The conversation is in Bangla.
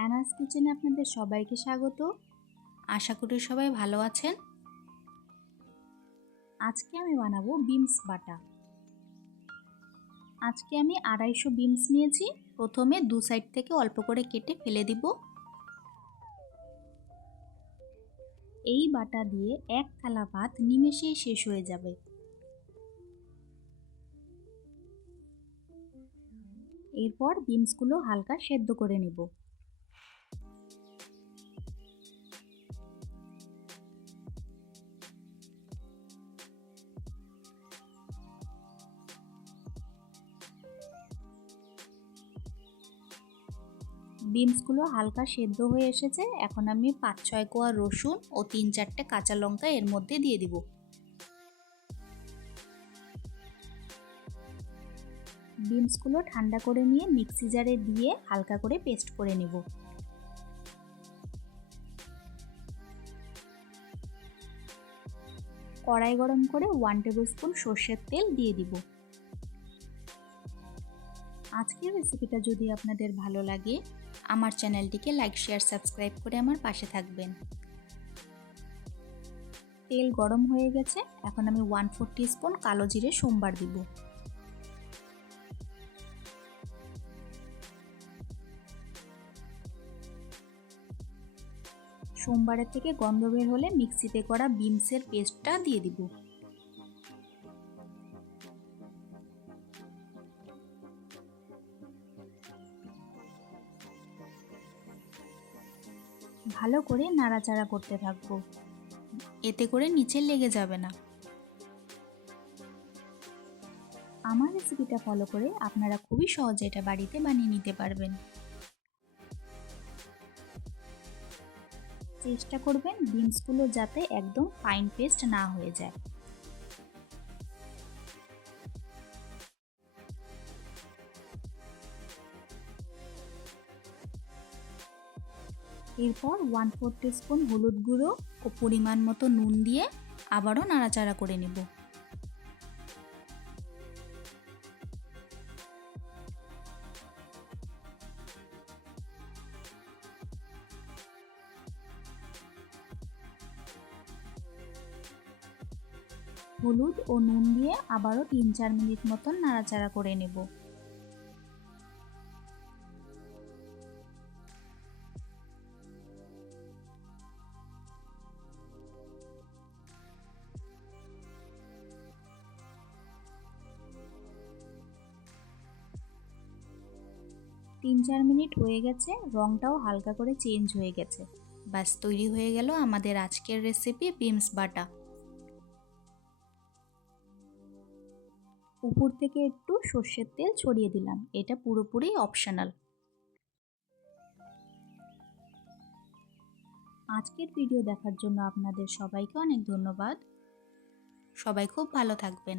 অ্যানাস কিচেনে আপনাদের সবাইকে স্বাগত। আশা করি সবাই ভালো আছেন। আজকে আমি বানাবো বিমস বাটা। আজকে আমি আড়াইশো বিমস নিয়েছি। প্রথমে দু সাইড থেকে অল্প করে কেটে ফেলে দিব। এই বাটা দিয়ে এক থালা ভাত নিমেষেই শেষ হয়ে যাবে। এরপর বিমসগুলো হালকা সেদ্ধ করে নেব। বিনসগুলো হালকা সেদ্ধ হয়ে এসেছে, এখন আমি পাঁচ ছয় কোয়া রসুন ও তিন চারটে কাঁচা লঙ্কা এর মধ্যে দিয়ে দিব। বিনসগুলো ঠান্ডা করে নিয়ে মিক্সি জারে দিয়ে হালকা করে পেস্ট করে নেব। কড়াই গরম করে ওয়ান টেবিল স্পুন সর্ষের তেল দিয়ে দিব। আজকের রেসিপিটা যদি আপনাদের ভালো লাগে, আমার চ্যানেলটিকে লাইক শেয়ার সাবস্ক্রাইব করে আমার পাশে থাকবেন। তেল গরম হয়ে গেছে, এখন আমি ওয়ান ফোর স্পুন কালো জিরে সোমবার দিব। সোমবারের থেকে গন্ধ বের হলে মিক্সিতে করা বিমসের পেস্টটা দিয়ে দিব। ভালো করে নাড়াচাড়া করতে থাকব। এতে করে নিচে লেগে যাবে না। আমার রেসিপিটা ফলো করে আপনারা খুবই সহজে এটা বাড়িতে বানিয়ে নিতে পারবেন। চেষ্টা করবেন বিনসগুলো যাতে একদম ফাইন পেস্ট না হয়ে যায়। এরপর ওয়ান ফোর স্পুন হলুদ গুঁড়ো ও পরিমাণ মতো নুন দিয়ে আবারও নাড়াচাড়া করে নেব। হলুদ ও নুন দিয়ে আবারও তিন চার মিনিট মতন নাড়াচাড়া করে নেব। তিন চার মিনিট হয়ে গেছে রঙটাও হালকা করে চেঞ্জ হয়ে গেছে। ব্যাস, তৈরি হয়ে গেল আমাদের আজকের রেসিপি বিমস বাটা। উপর থেকে একটু সর্ষের তেল ছড়িয়ে দিলাম, এটা পুরোপুরি অপশনাল আজকের ভিডিও দেখার জন্য আপনাদের সবাইকে অনেক ধন্যবাদ। সবাই খুব ভালো থাকবেন।